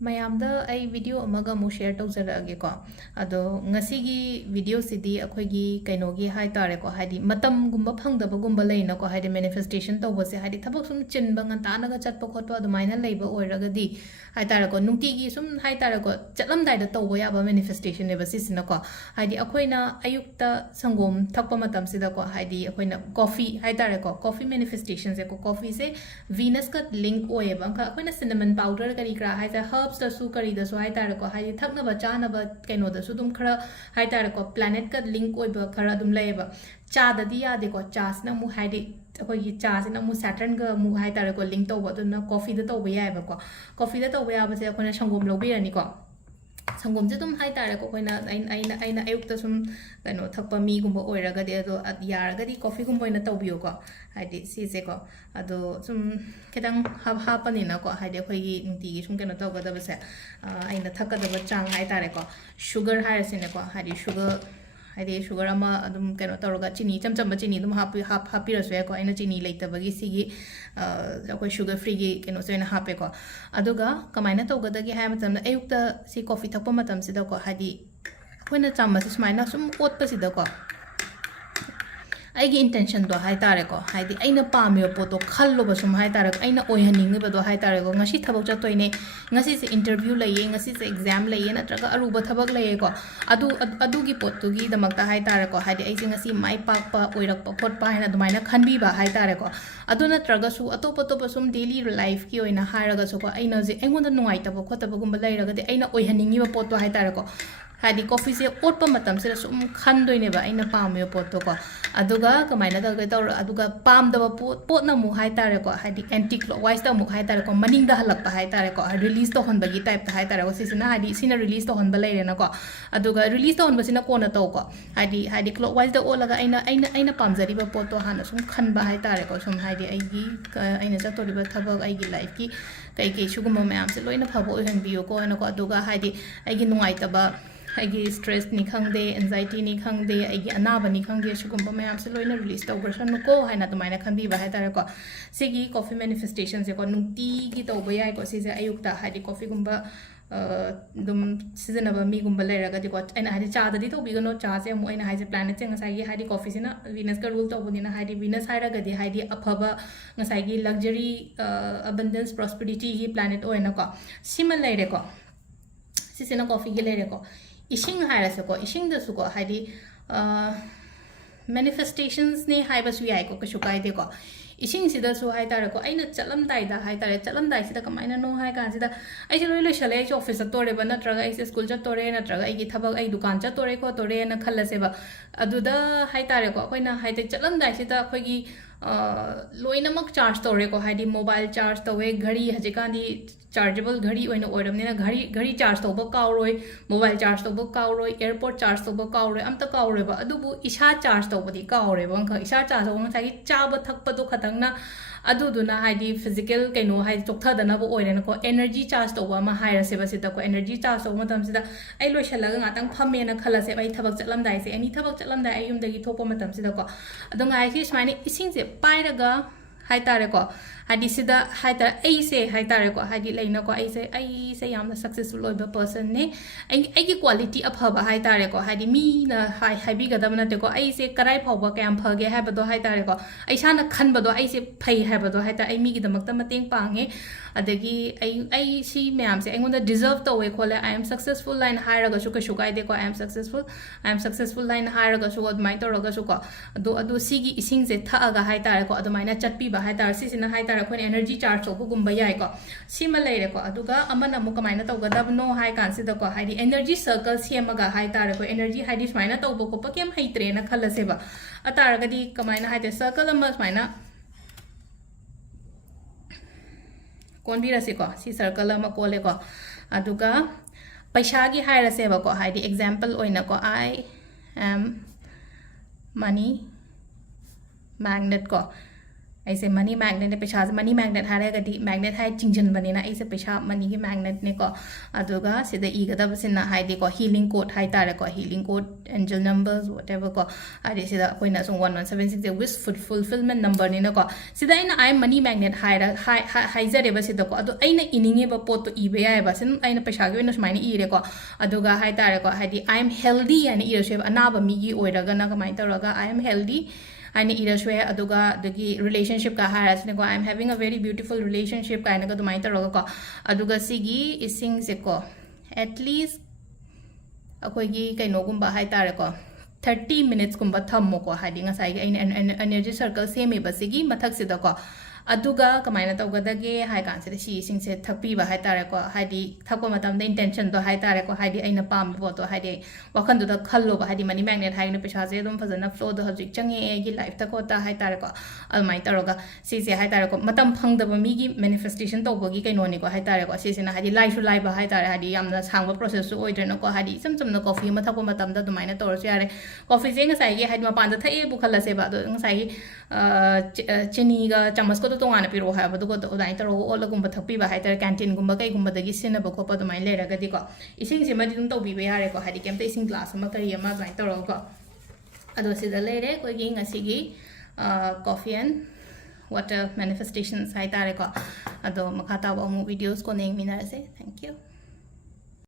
ꯃꯌꯥꯝꯗ ꯑꯩ ꯚꯤꯗꯤꯑꯣ ꯑꯃꯒ ꯑꯃꯨꯛ ꯁꯦꯌꯔ ꯇꯧꯖꯔꯛꯑꯒꯦꯀꯣ ꯑꯗꯣ ꯉꯁꯤꯒꯤ ꯚꯤꯗꯤꯑꯣꯁꯤꯗꯤ ꯑꯩꯈꯣꯏꯒꯤ ꯀꯩꯅꯣꯒꯤ ꯍꯥꯏꯇꯥꯔꯦꯀꯣ ꯍꯥꯏꯗꯤ ꯃꯇꯝꯒꯨꯝꯕ ꯐꯪꯗꯕꯒꯨꯝꯕ ꯂꯩꯅꯀꯣ ꯍꯥꯏꯗꯤ ꯃꯦꯅꯤꯐꯦꯁꯇꯦꯁꯟ ꯇꯧꯕꯁꯦ ꯍꯥꯏꯗꯤ ꯊꯕꯛ ꯁꯨꯝ ꯆꯤꯟꯕ ꯉꯟꯇꯥꯅꯒ ꯆꯠꯄ ꯈꯣꯠꯄ ꯑꯗꯨꯃꯥꯏꯅ ꯂꯩꯕ ꯑꯣꯏꯔꯒꯗꯤ ꯍꯥꯏꯇꯥꯔꯦꯀꯣ ꯅꯨꯡꯇꯤꯒꯤ ꯁꯨꯝ ꯍꯥꯏꯇꯥꯔꯦꯀꯣ ꯆꯠꯂꯝꯗꯥꯏꯗ ꯇꯧꯕ ꯌꯥꯕ ꯃꯦꯅꯤꯐꯦꯁꯇꯦꯁꯟꯅꯦꯕ ꯁꯤꯁꯤꯅꯀꯣ ꯍꯥꯏꯗꯤ ꯑꯩꯈꯣꯏꯅ ꯑꯌꯨꯛꯇ ꯁꯪꯒꯣꯝ ꯊꯛꯄ ꯃꯇꯝꯁꯤꯗꯀꯣ ꯍꯥꯏꯗꯤ ꯑꯩꯈꯣꯏꯅ ꯀꯣꯐꯤ ꯍꯥꯏꯇꯥꯔꯦꯀꯣ ꯀꯣꯐꯤ ꯃꯦꯅꯤꯐꯦꯁꯇꯦꯁꯟꯁꯦꯀꯣ ꯀꯣꯐꯤꯁꯦ ꯚꯤꯅꯁꯀ ꯂꯤꯡꯛ ꯑꯣꯏꯌꯦꯕ ꯑꯩꯈꯣꯏꯅ ꯁꯤꯅꯃꯟ ꯄꯥꯎꯗꯔ ꯀꯔꯤ ꯀꯔꯥ ꯍꯥꯏꯁꯦ ꯍꯔꯕꯁꯇꯁꯨ ꯀꯔꯤꯗꯁꯨ ꯍꯥꯏꯇꯥꯔꯦꯀꯣ ꯍꯥꯏꯗꯤ ꯊꯛꯅꯕ ꯆꯥꯅꯕ ꯀꯩꯅꯣꯗꯁꯨ ꯑꯗꯨꯝ ꯈꯔ ꯍꯥꯏꯇꯥꯔꯦꯀꯣ ꯄ꯭ꯂꯥꯅꯦꯠꯀ ꯂꯤꯡꯛ ꯑꯣꯏꯕ ꯈꯔ ꯑꯗꯨꯝ ꯂꯩꯌꯦꯕ ꯆꯥꯗꯗꯤ ꯌꯥꯗꯦꯀꯣ ꯆꯥꯁꯤꯅ ꯑꯃꯨꯛ ꯍꯥꯏꯗꯤ ꯑꯩꯈꯣꯏꯒꯤ ꯆꯥꯁꯤꯅ ꯑꯃꯨꯛ ꯁꯦꯇꯔꯟꯒ ꯑꯃꯨꯛ ꯍꯥꯏꯇꯥꯔꯦꯀꯣ ꯂꯤꯡꯛ ꯇꯧꯕ ꯑꯗꯨꯅ ꯀꯣꯐꯤꯗ ꯇꯧꯕ ꯌꯥꯏꯑꯕꯀꯣ ꯀꯣꯐꯤꯗ ꯇꯧꯕ ꯌꯥꯕꯁꯦ ꯑꯩꯈꯣꯏꯅ ꯁꯪꯒꯣꯝ ꯂꯧꯕꯤꯔꯅꯤꯀꯣ ꯁꯪꯒꯣꯝꯁꯦ ꯑꯗꯨꯝ ꯍꯥꯏꯇꯥꯔꯦꯀꯣ ꯑꯩꯅ ꯑꯌꯨꯛꯇ ꯁꯨꯝ ꯀꯩꯅꯣ ꯊꯛꯄ ꯃꯤꯒꯨꯝꯕ ꯑꯣꯏꯔꯒꯗꯤ ꯑꯗꯣ ꯌꯥꯔꯒꯗꯤ ꯀꯣꯐꯤꯒꯨꯝꯕ ꯑꯣꯏꯅ ꯇꯧꯕꯤꯌꯨꯀꯣ ꯍꯥꯏꯗꯤ ꯁꯤꯁꯦꯀꯣ ꯑꯗꯣ ꯁꯨꯝ ꯈꯤꯇꯪ ꯍꯥꯞꯄꯅꯤꯅꯀꯣ ꯍꯥꯏꯗꯤ ꯑꯩꯈꯣꯏꯒꯤ ꯅꯨꯡꯇꯤꯒꯤ ꯁꯨꯝ ꯀꯩꯅꯣ ꯇꯧꯒꯗꯕꯁꯦ ꯑꯩꯅ ꯊꯛꯀꯗꯕ ꯆꯥꯡ ꯍꯥꯏꯇꯥꯔꯦꯀꯣ ꯁꯨꯒꯔ ꯍꯥꯏꯔꯁꯤꯅꯦꯀꯣ ꯍꯥꯏꯗꯤ ꯁꯨꯒꯔ ꯑꯃ ꯑꯗꯨꯝ ꯀꯩꯅꯣ ꯇꯧꯔꯒ ꯆꯤꯅꯤ ꯏꯆꯝ ꯆꯝꯕ ꯆꯤꯅꯤ ꯑꯗꯨꯝ ꯍꯥꯞꯄꯤꯔꯁꯨ ꯌꯥꯏꯀꯣ ꯑꯩꯅ ꯆꯤꯅꯤ ꯂꯩꯇꯕꯒꯤ ꯁꯤꯒꯤ ꯑꯩꯈꯣꯏ ꯁꯨꯒꯔ ꯐ꯭ꯔꯤꯒꯤ ꯀꯩꯅꯣꯁꯦ ꯑꯣꯏꯅ ꯍꯥꯞꯄꯦꯀꯣ ꯑꯗꯨꯒ ꯀꯃꯥꯏꯅ ꯇꯧꯒꯗꯒꯦ ꯍꯥꯏꯕ ꯃꯇꯝꯗ ꯑꯌꯨꯛꯇ ꯁꯤ ꯀꯣꯐꯤ ꯊꯛꯄ ꯃꯇꯝꯁꯤꯗꯀꯣ ꯍꯥꯏꯗꯤ ꯑꯩꯈꯣꯏꯅ ꯆꯥꯃꯁꯁꯦ ꯁꯨꯃꯥꯏꯅ ꯁꯨꯝ ꯑꯣꯠꯄꯁꯤꯗꯀꯣ ꯑꯩꯒꯤ ꯏꯟꯇꯦꯟꯁꯟꯗꯣ ꯍꯥꯏꯇꯥꯔꯦꯀꯣ ꯍꯥꯏꯗꯤ ꯑꯩꯅ ꯄꯥꯝꯃꯤꯕ ꯄꯣꯠꯇꯣ ꯈꯜꯂꯨꯕ ꯁꯨꯝ ꯍꯥꯏꯇꯥꯔꯦ ꯑꯩꯅ ꯑꯣꯏꯍꯟꯅꯤꯡꯉꯤꯕꯗꯣ ꯍꯥꯏꯇꯥꯔꯦꯀꯣ ꯉꯁꯤ ꯊꯕꯛ ꯆꯠꯇꯣꯏꯅꯦ ꯉꯁꯤꯁꯦ ꯏꯟꯇꯔꯚ꯭ꯌꯨ ꯂꯩꯌꯦ ꯉꯁꯤꯁꯦ ꯑꯦꯛꯖꯥꯝ ꯂꯩꯌꯦ ꯅꯠꯇ꯭ꯔꯒ ꯑꯔꯨꯕ ꯊꯕꯛ ꯂꯩꯌꯦꯀꯣ ꯑꯗꯨꯒꯤ ꯄꯣꯠꯇꯨꯒꯤꯗꯃꯛꯇ ꯍꯥꯏꯇꯥꯔꯦꯀꯣ ꯍꯥꯏꯗꯤ ꯑꯩꯁꯦ ꯉꯁꯤ ꯃꯥꯏ ꯄꯥꯛꯄ ꯑꯣꯏꯔꯛꯄ ꯈꯣꯠꯄ ꯍꯥꯏꯅ ꯑꯗꯨꯃꯥꯏꯅ ꯈꯟꯕꯤꯕ ꯍꯥꯏꯇꯥꯔꯦꯀꯣ ꯑꯗꯨ ꯅꯠꯇ꯭ꯔꯒꯁꯨ ꯑꯇꯣꯞꯄ ꯁꯨꯝ ꯗꯦꯂꯤ ꯂꯥꯏꯐꯀꯤ ꯑꯣꯏꯅ ꯍꯥꯏꯔꯒꯁꯨꯀꯣ ꯑꯩꯅ ꯍꯧꯖꯤꯛ ꯑꯩꯉꯣꯟꯗ ꯅꯨꯡꯉꯥꯏꯇꯕ ꯈꯣꯠꯇꯕꯒꯨꯝꯕ ꯂꯩꯔꯒꯗꯤ ꯑꯩꯅ ꯑꯣꯏꯍꯟꯅꯤꯡꯉꯤꯕ ꯄꯣꯠꯇꯣ ꯍꯥꯏꯇꯥꯔꯦꯀꯣ ꯍꯥꯏꯗꯤ ꯀꯣꯐꯤꯁꯦ ꯑꯣꯠꯄ ꯃꯇꯝꯁꯤꯗ ꯁꯨꯝ ꯈꯟꯗꯣꯏꯅꯦꯕ ꯑꯩꯅ ꯄꯥꯝꯃꯤꯕ ꯄꯣꯠꯇꯣꯀꯣ ꯑꯗꯨꯒ ꯀꯃꯥꯏꯅ ꯇꯧꯒꯦ ꯇꯧꯔ ꯑꯗꯨꯒ ꯄꯥꯝꯗꯕ ꯄꯣꯠꯅ ꯑꯃꯨꯛ ꯍꯥꯏꯇꯥꯔꯦꯀꯣ ꯍꯥꯏꯗꯤ ꯑꯦꯟꯇꯤ ꯀ꯭ꯂꯣꯛꯋꯥꯏꯁꯇ ꯑꯃꯨꯛ ꯍꯥꯏꯇꯥꯔꯦꯀꯣ ꯃꯅꯤꯡꯗ ꯍꯜꯂꯛꯄ ꯍꯥꯏꯇꯥꯔꯦꯀꯣ ꯔꯤꯂꯤꯁ ꯇꯧꯍꯟꯕꯒꯤ ꯇꯥꯏꯞꯇ ꯍꯥꯏꯇꯥꯔꯦꯀꯣ ꯁꯤꯁꯤꯅ ꯍꯥꯏꯗꯤ ꯁꯤꯅ ꯔꯤꯂꯤꯁ ꯇꯧꯍꯟꯕ ꯂꯩꯔꯦꯅꯀꯣ ꯑꯗꯨꯒ ꯔꯤꯂꯤꯁ ꯇꯧꯍꯟꯕꯁꯤꯅ ꯀꯣꯟꯅ ꯇꯧꯀꯣ ꯍꯥꯏꯗꯤ ꯀ꯭ꯂꯣꯛꯋꯥꯏꯁꯇ ꯑꯣꯜꯂꯒ ꯑꯩꯅ ꯄꯥꯝꯖꯔꯤꯕ ꯄꯣꯠꯇꯣ ꯍꯥꯟꯅ ꯁꯨꯝ ꯈꯟꯕ ꯍꯥꯏꯇꯥꯔꯦꯀꯣ ꯁꯨꯝ ꯍꯥꯏꯗꯤ ꯑꯩꯅ ꯆꯠꯇꯣꯔꯤꯕ ꯊꯕꯛ ꯑꯩꯒꯤ ꯂꯥꯏꯐꯀꯤ ꯀꯩꯀꯩ ꯁꯤꯒꯨꯝꯕ ꯃꯌꯥꯝꯁꯦ ꯂꯣꯏꯅ ꯐꯕ ꯑꯣꯏꯍꯟꯕꯤꯌꯨꯀꯣ ꯍꯥꯏꯅꯀꯣ ꯑꯗꯨꯒ ꯍꯥꯏꯗꯤ ꯑꯩꯒꯤ ꯅꯨꯡꯉꯥꯏꯇꯕ ꯑꯩꯒꯤ ꯁ꯭ꯇ꯭ꯔꯦꯁꯅꯤ ꯈꯪꯗꯦ ꯑꯦꯟꯖꯥꯏꯇꯤꯅꯤ ꯈꯪꯗꯦ ꯑꯩꯒꯤ ꯑꯅꯥꯕꯅꯤ ꯈꯪꯗꯦ ꯁꯤꯒꯨꯝꯕ ꯃꯌꯥꯝꯁꯦ ꯂꯣꯏꯅ ꯔꯤꯂꯤꯁ ꯇꯧꯈ꯭ꯔꯁꯅꯨꯀꯣ ꯍꯥꯏꯅ ꯑꯗꯨꯃꯥꯏꯅ ꯈꯟꯕꯤꯕ ꯍꯥꯏꯇꯥꯔꯦꯀꯣ ꯁꯤꯒꯤ ꯀꯣꯐꯤ ꯃꯦꯅꯤꯐꯦꯁꯇꯦꯁꯟꯁꯦꯀꯣ ꯅꯨꯡꯇꯤꯒꯤ ꯇꯧꯕ ꯌꯥꯏꯀꯣ ꯁꯤꯁꯦ ꯑꯌꯨꯛꯇ ꯍꯥꯏꯗꯤ ꯀꯣꯐꯤꯒꯨꯝꯕ ꯑꯗꯨꯝ ꯁꯤꯖꯤꯟꯅꯕ ꯃꯤꯒꯨꯝꯕ ꯂꯩꯔꯒꯗꯤꯀꯣ ꯑꯩꯅ ꯍꯥꯏꯗꯤ ꯆꯥꯗꯗꯤ ꯇꯧꯕꯤꯒꯅꯣ ꯆꯥꯁꯦ ꯑꯃꯨꯛ ꯑꯩꯅ ꯍꯥꯏꯁꯦ ꯄ꯭ꯂꯥꯅꯦꯠꯁꯦ ꯉꯁꯥꯏꯒꯤ ꯍꯥꯏꯗꯤ ꯀꯣꯐꯤꯁꯤꯅ ꯚꯤꯅꯁꯀ ꯔꯨꯜ ꯇꯧꯕꯅꯤꯅ ꯍꯥꯏꯗꯤ ꯚꯤꯅꯁ ꯍꯥꯏꯔꯒꯗꯤ ꯍꯥꯏꯗꯤ ꯑꯐꯕ ꯉꯁꯥꯏꯒꯤ ꯂꯛꯖꯔꯤ ꯑꯕꯟꯗꯦꯟꯁ ꯄ꯭ꯔꯣꯁꯄꯤꯔꯤꯇꯤꯒꯤ ꯄ꯭ꯂꯥꯅꯦꯠ ꯑꯣꯏꯅꯀꯣ ꯁꯤꯃ ꯂꯩꯔꯦꯀꯣ ꯁꯤꯁꯤꯅ ꯀꯣꯐꯤꯒꯤ ꯂꯩꯔꯦꯀꯣ ꯏꯁꯤꯡ ꯍꯥꯏꯔꯁꯦꯀꯣ ꯏꯁꯤꯡꯗꯁꯨꯀꯣ ꯍꯥꯏꯗꯤ ꯃꯦꯅꯤꯐꯦꯁꯇꯦꯁꯟꯁꯅꯦ ꯍꯥꯏꯕꯁꯨ ꯌꯥꯏꯀꯣ ꯀꯩꯁꯨ ꯀꯥꯏꯗꯦꯀꯣ ꯏꯁꯤꯡꯁꯤꯗꯁꯨ ꯍꯥꯏꯇꯥꯔꯦꯀꯣ ꯑꯩꯅ ꯆꯠꯂꯝꯗꯥꯏꯗ ꯍꯥꯏꯇꯥꯔꯦ ꯆꯠꯂꯝꯗꯥꯏꯁꯤꯗ ꯀꯃꯥꯏꯅꯅꯣ ꯍꯥꯏ ꯀꯥꯟꯁꯤꯗ ꯑꯩꯁꯦ ꯂꯣꯏ ꯂꯣꯏꯁꯜꯂꯦ ꯑꯩꯁꯦ ꯑꯣꯐꯤꯁ ꯆꯠꯇꯣꯔꯦꯕ ꯅꯠꯇ꯭ꯔꯒ ꯑꯩꯁꯦ ꯁ꯭ꯀꯨꯜ ꯆꯠꯇꯣꯔꯦ ꯅꯠꯇ꯭ꯔꯒ ꯑꯩꯒꯤ ꯊꯕꯛ ꯑꯩ ꯗꯨꯀꯥꯟ ꯆꯠꯇꯣꯔꯦ ꯈꯣꯠꯇꯣꯔꯦꯅ ꯈꯜꯂꯁꯦꯕ ꯑꯗꯨꯗ ꯍꯥꯏꯇꯥꯔꯦꯀꯣ ꯑꯩꯈꯣꯏꯅ ꯍꯥꯏꯗꯤ ꯆꯠꯂꯝꯗꯥꯏꯁꯤꯗ ꯑꯩꯈꯣꯏꯒꯤ ꯂꯣꯏꯅꯃꯛ ꯆꯥꯔꯖ ꯇꯧꯔꯦꯀꯣ ꯍꯥꯏꯗꯤ ꯃꯣꯕꯥꯏꯜ ꯆꯥꯔꯖ ꯇꯧꯋꯦ ꯘꯔꯤ ꯍꯧꯖꯤꯛꯀꯥꯟꯗꯤ ꯆꯥꯔꯖꯦꯕꯜ ꯘꯔꯤ ꯑꯣꯏꯅ ꯑꯣꯏꯔꯕꯅꯤꯅ ꯘꯔꯤ ꯆꯥꯔꯖ ꯇꯧꯕ ꯀꯥꯎꯔꯣꯏ ꯃꯣꯕꯥꯏꯜ ꯆꯥꯔꯖ ꯇꯧꯕ ꯀꯥꯎꯔꯣꯏ ꯑꯦꯌꯔꯄꯣꯔꯠ ꯆꯥꯔꯖ ꯇꯧꯕ ꯀꯥꯎꯔꯣꯏ ꯑꯝꯇ ꯀꯥꯎꯔꯣꯏꯕ ꯑꯗꯨꯕꯨ ꯏꯁꯥ ꯆꯥꯔꯖ ꯇꯧꯕꯗꯤ ꯀꯥꯎꯔꯦꯕ ꯑꯃꯈꯛ ꯏꯁꯥ ꯆꯥꯔꯖ ꯇꯧꯕ ꯉꯁꯥꯏꯒꯤ ꯆꯥꯕ ꯊꯛꯄꯗꯣ ꯈꯇꯪꯅ ꯑꯗꯨꯗꯨꯅ ꯍꯥꯏꯗꯤ ꯐꯤꯖꯤꯀꯦꯜ ꯀꯩꯅꯣ ꯍꯥꯏꯗꯤ ꯆꯣꯛꯊꯗꯅꯕ ꯑꯣꯏꯔꯦꯅꯀꯣ ꯑꯦꯅꯔꯖꯤ ꯆꯥꯔꯖ ꯇꯧꯕ ꯑꯃ ꯍꯥꯏꯔꯁꯦꯕ ꯁꯤꯗꯀꯣ ꯑꯦꯅꯔꯖꯤ ꯆꯥꯔꯖ ꯇꯧꯕ ꯃꯇꯝꯁꯤꯗ ꯑꯩ ꯂꯣꯏꯁꯜꯂꯒ ꯉꯥꯛꯇꯪ ꯐꯝꯃꯦꯅ ꯈꯜꯂꯁꯦꯕ ꯑꯩ ꯊꯕꯛ ꯆꯠꯂꯝꯗꯥꯏꯁꯦ ꯑꯦꯅꯤ ꯊꯕꯛ ꯆꯠꯂꯝꯗꯥꯏ ꯑꯩ ꯌꯨꯝꯗꯒꯤ ꯊꯣꯛꯄ ꯃꯇꯝꯁꯤꯗꯀꯣ ꯑꯗꯣ ꯉꯥꯏꯁꯤ ꯁꯨꯃꯥꯏꯅ ꯏꯁꯤꯡꯁꯦ ꯄꯥꯏꯔꯒ ꯍꯥꯏꯇꯥꯔꯦꯀꯣ ꯍꯥꯏꯗꯤ ꯁꯤꯗ ꯍꯥꯏꯇꯥꯔꯦ ꯑꯩꯁꯦ ꯍꯥꯏꯇꯥꯔꯦꯀꯣ ꯍꯥꯏꯗꯤ ꯂꯩꯅꯀꯣ ꯑꯩꯁꯦ ꯌꯥꯝꯅ ꯁꯛꯁꯦꯁꯐꯨꯜ ꯑꯣꯏꯕ ꯄꯔꯁꯟꯅꯦ ꯑꯩꯒꯤ क्वालिटी अफब हाइतारेको हाइदि मीना हाइबिगदब नतेको अइसे कराइ फाउबा कयाम फगे हाइबदो हाइतारेको अइसाना खनबदो अइसे फै हाइबदो हाइता अइ मीगिदमक्ता मतेंग पांगे अदगी अइ सी म्यामसे अइंगोंदा डिजर्व तौवे खोले आई एम सक्सेसफुल लाइन हाइरगसु कशु काइदेको आई एम सक्सेसफुल लाइन हाइरगसु अदुमाइ तौरगसु को अदु सिगी इसिंगसे थअगा हाइतारेको अदुमाइना चटपीबा हाइतार सिसिना हाइतार अखोइन एनर्जी चार्ज तौबगुंबा याइको सिमा लेरेको अदुगा अमना मु कमाइना तौगदबनो हाइ कांसिदको हाइदि एनर्जी सर्कल सेमगा हाइतारेको एनर्जी हाइदि सुमाइना तौबो खोपा केम हैत्रेना खल्लसेबा अतारगदि कमाइना हाइते सर्कल अमा सुमाइना कोनबिरसेको सी सर्कल अमा कोलेको अदुगा पैसागी हाइरसेबको हाइदि एग्जांपल ओइनाको आई एम मनी मैग्नेट को ऐसे मनी मैग्नेट पैसा मनी मैग्नेट है मैग्नेट है चिंजनबनीना ऐसे पैसा मनी की मैग्नेट ने को अदुगा सिदा इगदबसिना हाइदे को हीलिंग कोड हाइ तारे को healing code angel numbers whatever को हाइदे सिदा कोइना सो 1176 विश फुलफिलमेंट नंबर ने को सिदा इन आई मनी मैग्नेट हाइजरेबा सिदा को अदु अइना इनिंगेबा पोत तो इबे यायबा सिन अइना पैसा के ओइना सुमाइना इरे को अदुगा हाइ तारे को हाइदे आई एम हेल्दी यानी इरसे अनाबा मिगी ओइरगना कमाइ तौरगा I am healthy I need either way aduga the relationship ka haras ne ko I am having a very beautiful relationship ka na ko dumai ta ro ko aduga sigi ising se ko at least akoi gi kai no gumba hai ta re ko 30 minutes gumba thammo ko hadi nga sai energy circle same ba sigi mathak se da ko aduga kamaina tawgadage hai kan se si sing se thakpi ba hai tare ko hadi thakko matam da intention do hai tare ko hadi aina pam bo to hadi wakhan do da khallo ba hadi money magnet hai ne pesa je dum fazana flow do hajik change gi life ta ko ta hai tare ko almai taroga si se hai tare ko matam phang da ba mi gi manifestation to bo gi kai no ni ko hai tare ko si se na hadi life life ba hai tare hadi yamna sangba process su oidre no ko hadi sam na coffee ma thakko matam da dumai na tor su yare coffee je nga sai gi hadi ma pan da thai bu khala se ba do nga sai chini ga chamas ko तो आना पिरो है बदुको तो उदाई तरो ओला गुम्बा थप्पी बा हाइतर canteen गुम्बा कई गुम्बा दगी सिन बको प तो माइ लेरगदि को इसिंग सिमा दिदुम तो बिबे यारे को हादि केमते इसिंग ग्लास अमा करी अमा जाई तरो को अदो सिदा लेरे कोगी ngasiगी कॉफी एंड वाटर मैनिफेस्टेशंस हाइ तारे को अदो मखा ताब अमु वीडियोस को नेंग मिना से थैंक यू